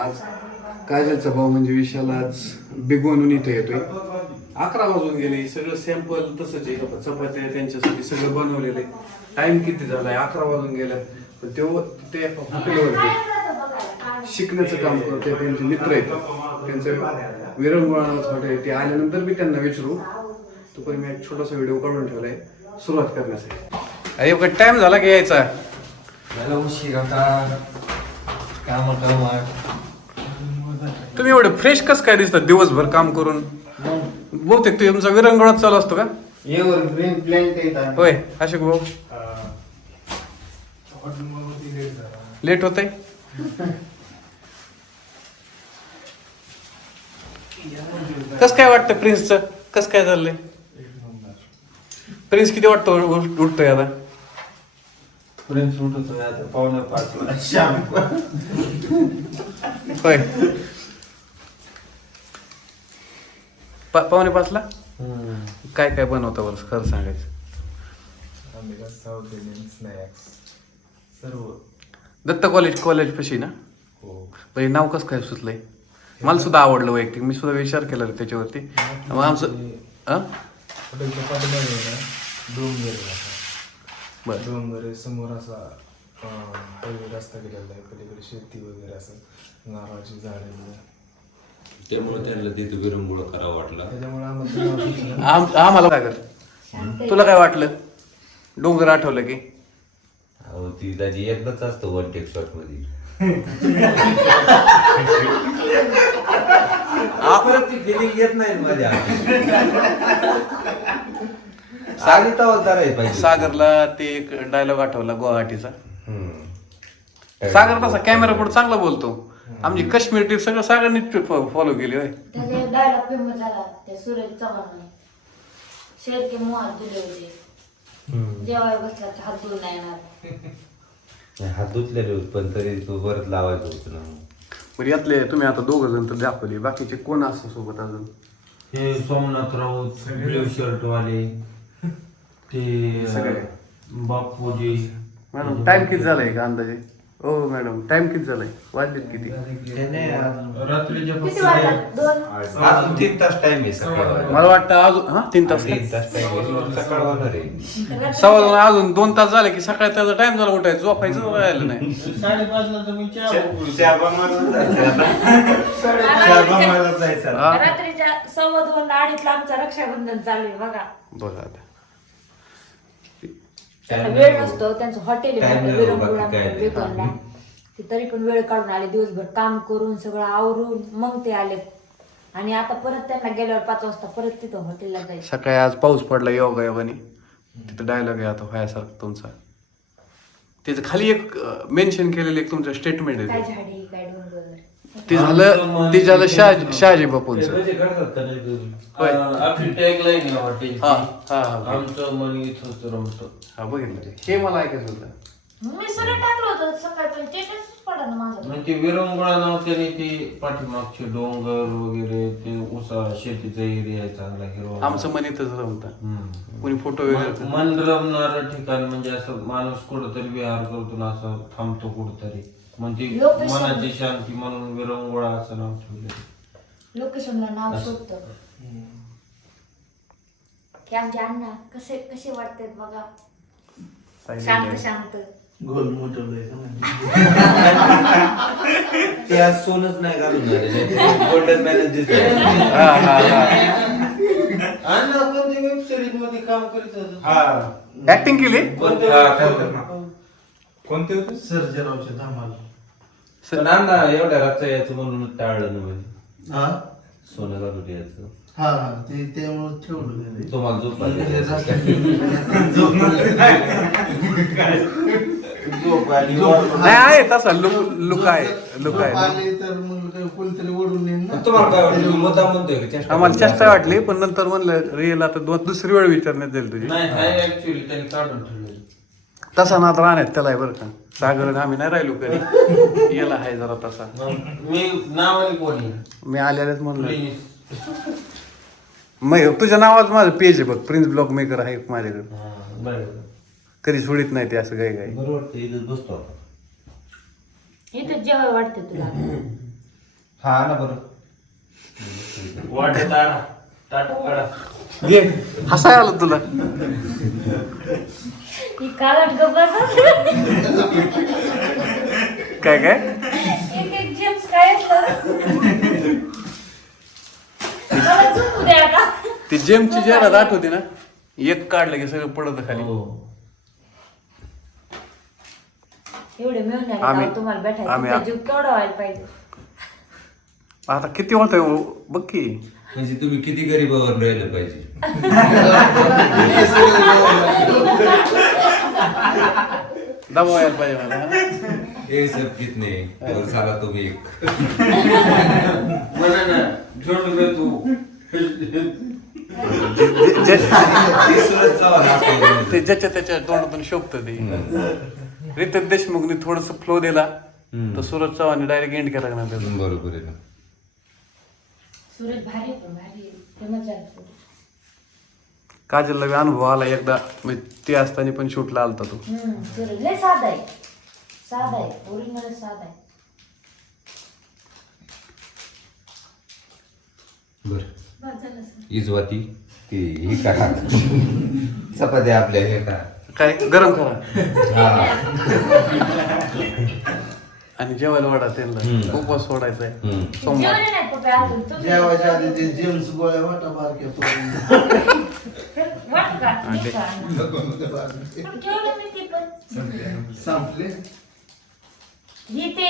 आज काजलचा भाऊ म्हणजे विशाल आज बिगवून इथे येतोय. अकरा वाजून गेले सगळं सॅम्पल तसंच आहे. चपात्या त्यांच्यासाठी सगळं बनवलेलं आहे. टाइम किती झालाय? अकरा वाजून गेल्या पण तेव्हा ते हॉटेलवर शिकण्याचं काम करते त्यांचे मित्र आहेत. त्यांचं विरंगुळा नावाचं हॉटेल. ते आल्यानंतर मी त्यांना विचारू. तोपर्यंत मी एक छोटासा व्हिडिओ काढून ठेवलाय. सुरुवात करण्यासाठी. अरे टाइम झाला की यायचा? मला उशीर आता. काम काम तुम्ही एवढे फ्रेश कस काय दिसतात दिवसभर काम करून? बहुतेक ते तुमचा विरंगुळात चालू असतो का? येवर ग्रीन प्लॅन्ट येतात. होय अशोक भाऊ. लेट होत कस काय वाटतं प्रिन्सचं कस काय चाललंय? प्रिन्स किती वाटतं उठ- उठतोय आता? प्रिन्स उठतो आता. पावणे श्याम. होय. पा- पावणे पाचला? काय काय बनवतं बरं? खरं सांगायचं. साऊथ इंडियन स्नॅक्स सर्व. दत्त कॉलेज कॉलेज पशी ना? हो. म्हणजे नाव कसं काय सुचलंय? मला सुद्धा आवडलं वैयक्तिक. मी सुद्धा विचार केला त्याच्यावरती. मग आमचं हं? हॉटेलच्या पाठीमागे आहे ना? डोंगर आहे असा. बरं. डोंगर आहे समोर असा अं, पहिले रस्ता गेलेला आहे. पलीकडे शेती वगैरे असं. नारळाची झाडे वगैरे. त्यामुळे त्यांना तिथे विरंगुळा करावा वाटला. त्याच्यामुळे आम्हाला ते नाव सुचलं. आम आम्हाला काय कर तुला काय वाटलं? डोंगर आठवलं की? अहो ती त्याची एकदाच असतं वन टेक शॉटमध्ये. आपण ती फिलिंग येत नाही ना माझ्या सागिता होता रे पाहिजे. सागरला ते एक डायलॉग आठवला गुवाहाटीचा. हम्म. सागर तसा कॅमेरा पुढे चांगला बोलतो. आमची काश्मीर ट्रिप सगळं सागरने फॉलो केली होय. त्याचे डायलॉग फेमस झाला त्या सूरज चव्हाणने. शेर के मुहात दिले होते. जेवाय बसला की हात धुवून नाही येणार. हात धुतलेले होते पण तरी तू परत लावायचं होतं ना. बरं यातले तुम्ही आता दोघ जण तर दाखवले बाकीचे कोण असतं सोबत अजून? हे सोमनाथ राऊत ब्ल्यू शर्ट वाले ते सगळे. बापूजी मॅडम टाइम किती झालाय का अंदाजे? हो मॅडम. टाइम किती झालाय? वाजलेत किती? किती दोन? अजून तीन तास टाइम आहे सकाळ मला वाटतं अजून हा तीन तास. तीन तास टाइम आहे. सकाळ होणार आहे. सव्वा दोन अजून दोन तास झाले की सकाळी त्याचा टाइम झाला उठायचं झोपायचं राहिलं नाही. साडेपाचला तर मी? रात्रीच्या सव्वा दोन अडीचला आमचं रक्षाबंधन चालू आहे बघा. बघा आता. वेळ नसतो त्यांचं हॉटेल आहे मोठं विरंगुळा ते तरी पण वेळ काढून आले दिवसभर काम करून सगळं आवरून मग ते आले. आणि आता परत त्यांना गेल्यावर पाच वाजता परत तिथं हॉटेलला जायचं. सकाळी आज पाऊस पडला योगा योगाने. तिथं डायलॉग आहे आता व्हायसारखं तुमचा. त्याचं खाली एक मेन्शन केलेलं एक तुमचं स्टेटमेंट काय आहे झाडी काय ते झालं ते झालं शहाजी शहाजी बापूंचं. होय. आपली टॅगलाईन आहे हॉटेल हा हा हा आमचं मन इथंच रमतं. हा बघितलं ते. हे मला ऐकायचं होतं. मी सगळं टाकलं होतं सकाळी पण स्टेटस पडा ना माझं. म्हणजे विरंगुळा नाव त्याने ते पाठीमागचे डोंगर वगैरे ते उसा शेतीचा एरिया आहे चांगला हिरवा. आमचं मन इथंच रमतं. हम्म. कोणी फोटो वगैरे मन मन रमणारं ठिकाण म्हणजे असं माणूस कुठंतरी विहार करतो ना असं थांबतो कुठंतरी. म्हणजे. मनाची शांती म्हणून विरंगुळा असं नाव ठेवलं लोकेशनला नाव शोधतो. की आमचे अण्णा कसे कसे वाटतात बघा. शांत शांत. ते आज सोनच नाही घालून गोल्डन हा हा हा. अण्णा कोणत्या वेब सिरीजमध्ये काम करीत होता? ऍक्टिंग केली? कोणते होते? सर्जरावच्या धामाला. पण अण्णा एवढ्या रातचं यायचं म्हणून टाळलं ना म्हणजे. हा? सोनं घालून यायचं हा हा ते त्यामुळे ठेवलं ते. तुम्हाला झोप आली. झोप आली. नाही आहे तसा लुक लुक आहे लुक झोप आहे. आली तर मग काही कोणतरी ओढून येईन ना. तुम्हाला काय वाटलं? मी मुद्दा म्हणतोय का? चेष्टा आम्हाला? चेष्टा वाटली पण नंतर म्हणलं रिअल आता दोन दुसरी वेळ विचारण्यात जाईल तुझी. नाही आहे ऍक्च्युली त्यांनी काढून ठेवलेलं. तसा नाद राहण्यात त्याला आहे बरं का. सागर आम्ही नाही राहिलो कधी. याला आहे जरा तसा. मी नावाने कोणी मी आलेलेच म्हणलं. मग तुझ्या नावात माझं पेज आहे बघ. प्रिन्स ब्लॉक मेकर आहे माझ्याकडे. कधी सोडित नाही ते असं काही काही. बरोबर ते इथंच बसतो आपण. इथं जेवाय वाटते तुला. हा ना बरं. वाटे तारा घे हसाय आलं तुला. काय काय? ते जेमची जाहिरात आठवते ना एक काढलं की सगळं पडत खाली. हो. एवढे मिळून आम्ही- आम्ही- केवढा व्हायला पाहिजे. आता किती होत आहे बघ की. म्हणजे तुम्ही किती गरीबावर राहिलं पाहिजे? दबाव यायला पाहिजे मला. हा? हे सब कितने? और साला एक. ना तू. जे- जे- ते सुरत चव्हाण असं ते ज्याच्या त्याच्या तोंडातून शोभत ते. रितेश देशमुखने थोडस फ्लो दिला तर सूरज चव्हाण डायरेक्ट एंड केला ना त्याचा? बरोबर आहे ना. सुरत भारी पण भारी. काजलला बी अनुभव आला एकदा. म्हणजे ते असताना पण शूटला आलता तो. हम्म, सुरत लय साधा आहे. साधा आहे. ओरिजिनल साधा आहे. बर. बस झालं सर. इजवाती ती ही करा. चपात्या आपल्या हे करा. काय? गरम करा. हा. आणि जेवायला वाढा त्यांना. हम्म. उपवास सोडायचा आहे. हम्म. सोमवार. जेवले अजून तुम्ही जेवायच्या आधी ते जेम्स गोळ्या वाटा बारक्या पोरांना. वाटतं का मी ते- खाणार. पण जेवलं नाही ते पण. संपले? ही ते